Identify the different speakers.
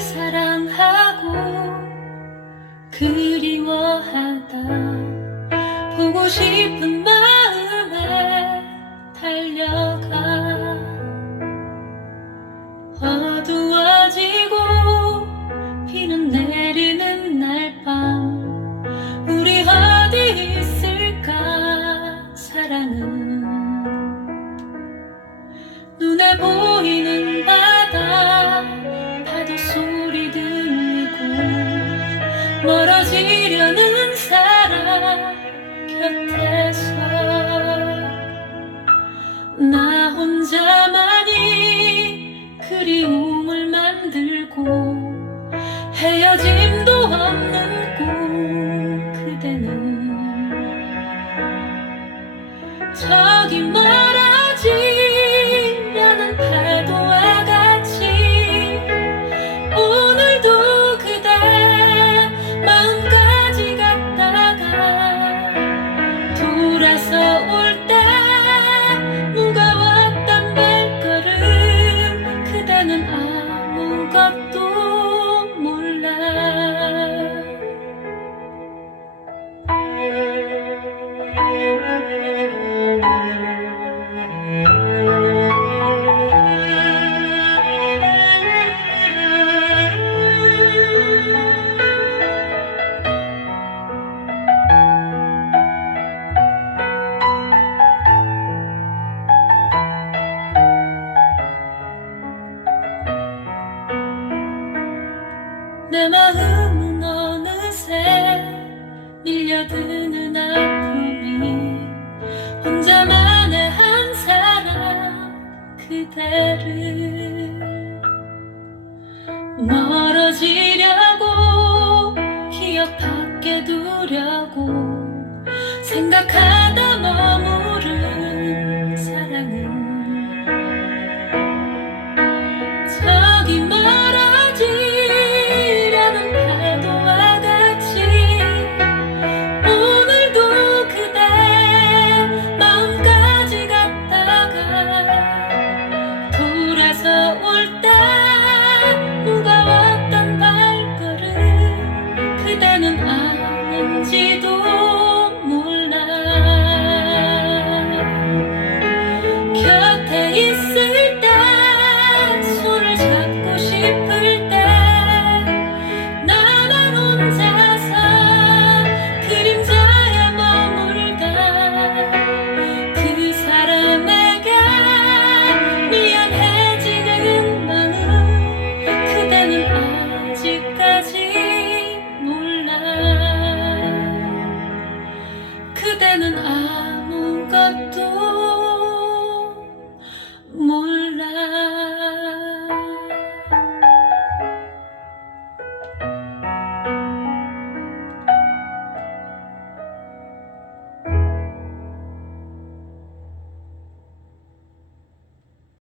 Speaker 1: 사랑하고 그리워하다. 보고 싶은 마음에 달려 내 마음은 어느새 밀려드는 아픔이 혼자만의 한 사람 그대를 멀어지려고 기억 밖에 두려고 생각하다 때는 아무것도